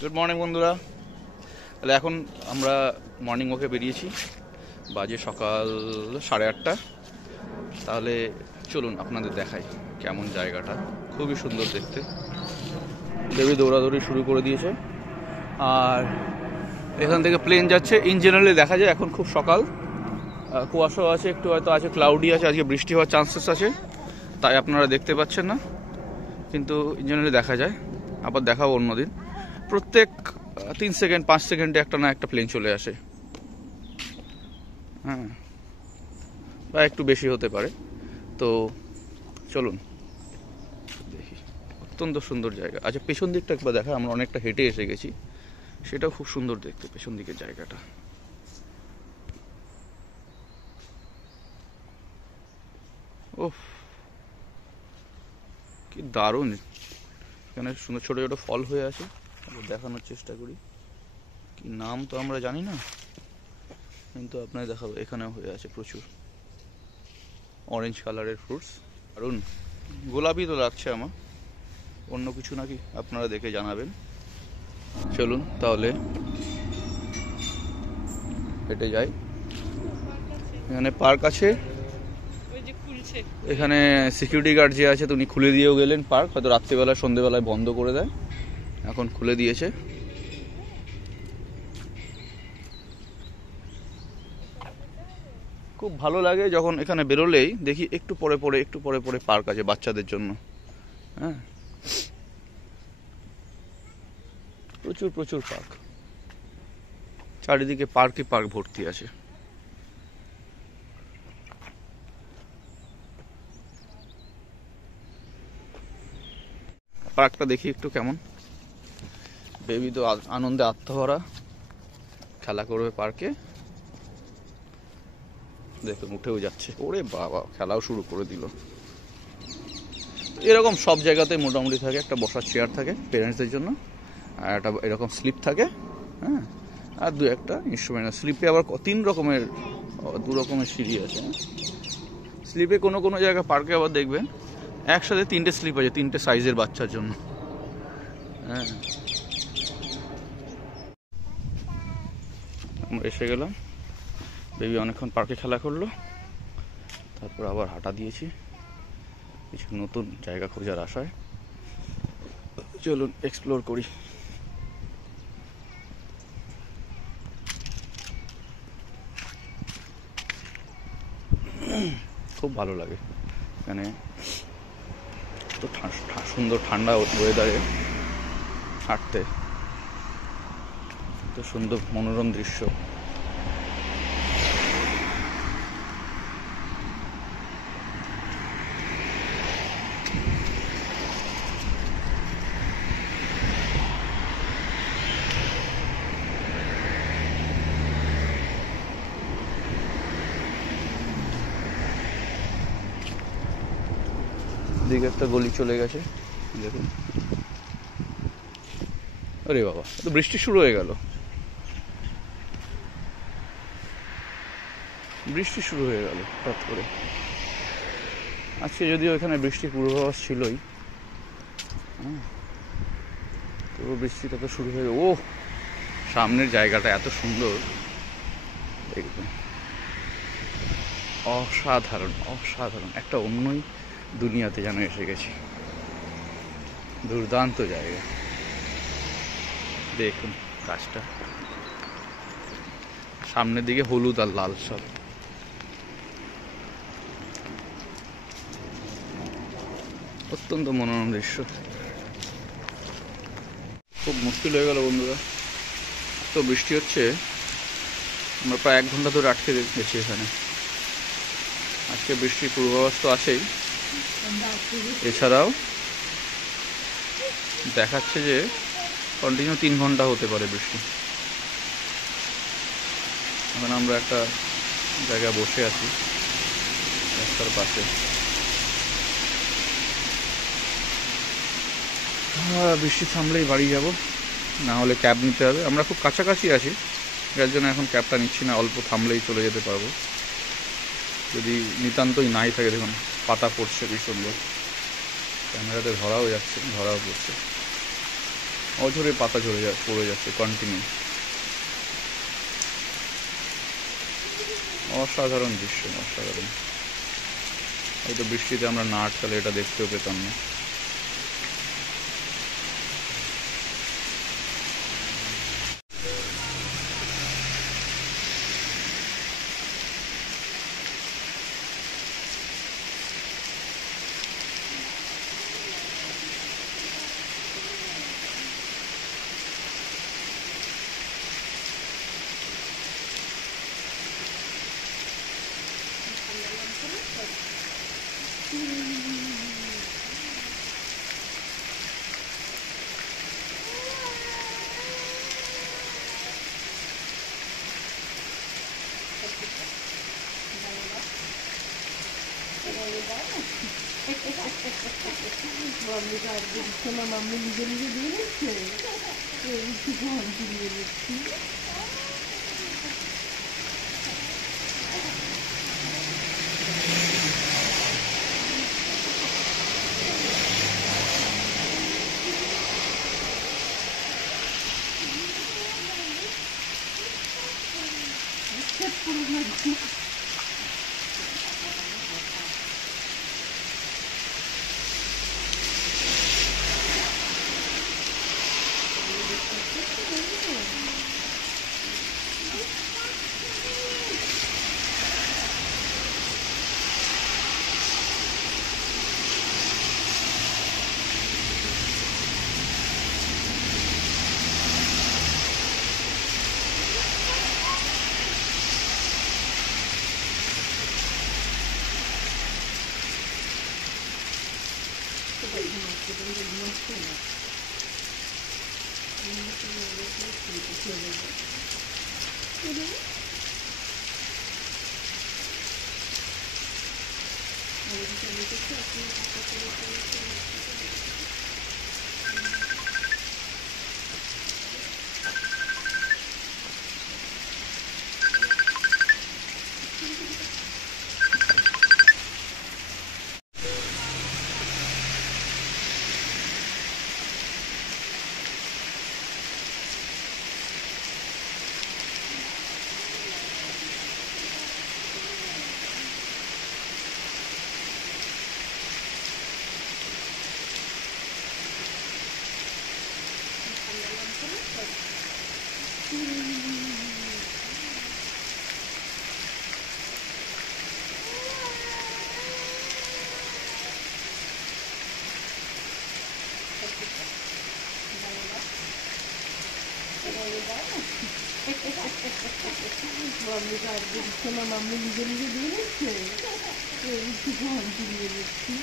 Good morning বন্ধুরা। তাহলে এখন আমরা মর্নিং ওয়াকে বেরিয়েছি, বাজে সকাল 8:30। তাহলে চলুন আপনাদের দেখাই কেমন জায়গাটা। খুবই সুন্দর দেখতে। দেবী দৌড়াদৌড়ি শুরু করে দিয়েছে আর এখান থেকে প্লেন যাচ্ছে। ইন জেনারেলি দেখা যায় এখন খুব সকাল, কুয়াশাও আছে, একটু হয়তো আছে, ক্লাউডি আছে, আজকে বৃষ্টি হওয়ার চান্সেস আছে, তাই আপনারা দেখতে পাচ্ছেন না, কিন্তু ইন জেনারেলি দেখা যায়। আবার দেখাবো অন্যদিন। প্রত্যেক 3 সেকেন্ড 5 সেকেন্ডে একটা না একটা প্লেন চলে আসে, হ্যাঁ, বা একটু বেশি হতে পারে। তো চলুন দেখি। অত্যন্ত সুন্দর জায়গা। আচ্ছা, পেছন দিকটা একবার দেখা। আমরা অনেকটা হেঁটে এসে গেছি, সেটাও খুব সুন্দর দেখতে পেছন দিকের জায়গাটা। ওহ, কি দারুণ! এখানে সুন্দর ছোট ছোট ফল হয়ে আছে, দেখানোর চেষ্টা করি। কি নাম তো আমরা জানি না, কিন্তু আপনার দেখাবো। এখানেও হয়ে আছে প্রচুর অরেঞ্জ কালারের ফ্রুটস। দারুণ গোলাপি তো লাগছে আমার, অন্য কিছু নাকি আপনারা দেখে জানাবেন। চলুন তাহলে হেঁটে যাই। এখানে পার্ক আছে, এখানে সিকিউরিটি গার্ড যে আছে উনি খুলে দিয়েও গেলেন পার্ক, হয়তো রাত্রিবেলা সন্ধ্যেবেলায় বন্ধ করে দেয়, এখন খুলে দিয়েছে। খুব ভালো লাগে যখন এখানে বেরোলেই দেখি একটু পরে পরে পার্ক আছে বাচ্চাদের জন্য, হ্যাঁ, প্রচুর পার্ক, চারিদিকে পার্কই পার্ক ভর্তি আছে। পার্কটা দেখি একটু কেমন। বেবি তো আনন্দে আত্মভরা, খেলা করবে পার্কে। দেখুন উঠেও যাচ্ছে, ওরে বাবা, খেলাও শুরু করে দিল। এরকম সব জায়গাতে মোটামুটি থাকে, একটা বসার চেয়ার থাকে পেরেন্টসদের জন্য, আর একটা এরকম স্লিপ থাকে, হ্যাঁ, আর দু একটা ইনস্ট্রুমেন্ট। স্লিপে আবার 3 রকমের 2 রকমের সিঁড়ি আছে, হ্যাঁ। স্লিপে কোনো জায়গায় পার্কে আবার দেখবেন একসাথে 3টে স্লিপ আছে, 3টে সাইজের বাচ্চার জন্য, হ্যাঁ। আমরা এসে গেলাম, বেবি অনেকক্ষণ পার্কে খেলা করলো, তারপর আবার হাঁটা দিয়েছি কিছু নতুন জায়গা খোঁজার আশায়। চলুন এক্সপ্লোর করি। খুব ভালো লাগে এখানে, তো সুন্দর ঠান্ডা ওয়েদারে হাঁটতে, তো সুন্দর মনোরম দৃশ্য। দিকে একটা গলি চলে গেছে, দেখুন। আরে বাবা, তো বৃষ্টি শুরু হয়ে গেল, হঠাৎ করে। আজকে যদিও এখানে বৃষ্টির পূর্বাভাস ছিলই, তো বৃষ্টিটা তো শুরু হয়ে, ও সামনের জায়গাটা এত সুন্দর দেখবেন, অসাধারণ একটা অন্যই দুনিয়াতে যেন এসে গেছি। দুর্দান্ত জায়গা, দেখুন গাছটা সামনের দিকে হলুদ আর লাল সব। অত্যন্ত মনোরম দৃশ্য। খুব মুশকিল হয়ে গেল বন্ধুরা, তো বৃষ্টি হচ্ছে, আমরা প্রায় 1 ঘন্টা ধরে আটকে গেছি এখানে। আজকে বৃষ্টির পূর্বাভাস তো আছেই, এছাড়াও দেখাচ্ছে যে কন্টিনিউ 3 ঘন্টা হতে পারে বৃষ্টি। এখন আমরা একটা জায়গায় বসে আছি রাস্তার পাশে, বৃষ্টি থামলেই বাড়ি যাব, না হলে ক্যাব নিতে হবে। আমরা খুব কাছাকাছি আছি, যার জন্য এখন ক্যাবটা নিচ্ছি না, অল্প থামলেই চলে যেতে পারবো। যদি নিতান্তই নাই থাকে, দেখুন পাতা পড়ছে ভীষণ, ক্যামেরাতে ধরাও যাচ্ছে, ধরাও পড়ছে। অঝরে পাতা পড়ে যাচ্ছে কন্টিনিউ। অসাধারণ দৃশ্য, অসাধারণ। হয়তো বৃষ্টিতে আমরা না আটকালে এটা দেখতেও পেতাম না। মাম্মি কাজ দিচ্ছে না, মাম্মি নিজে নিজে দিয়ে দিচ্ছে দিয়ে দিচ্ছি। মাম্মি কাজ দিচ্ছে না, মাম্মি নিজে নিজে দিয়ে দিচ্ছে দিয়ে দিচ্ছি।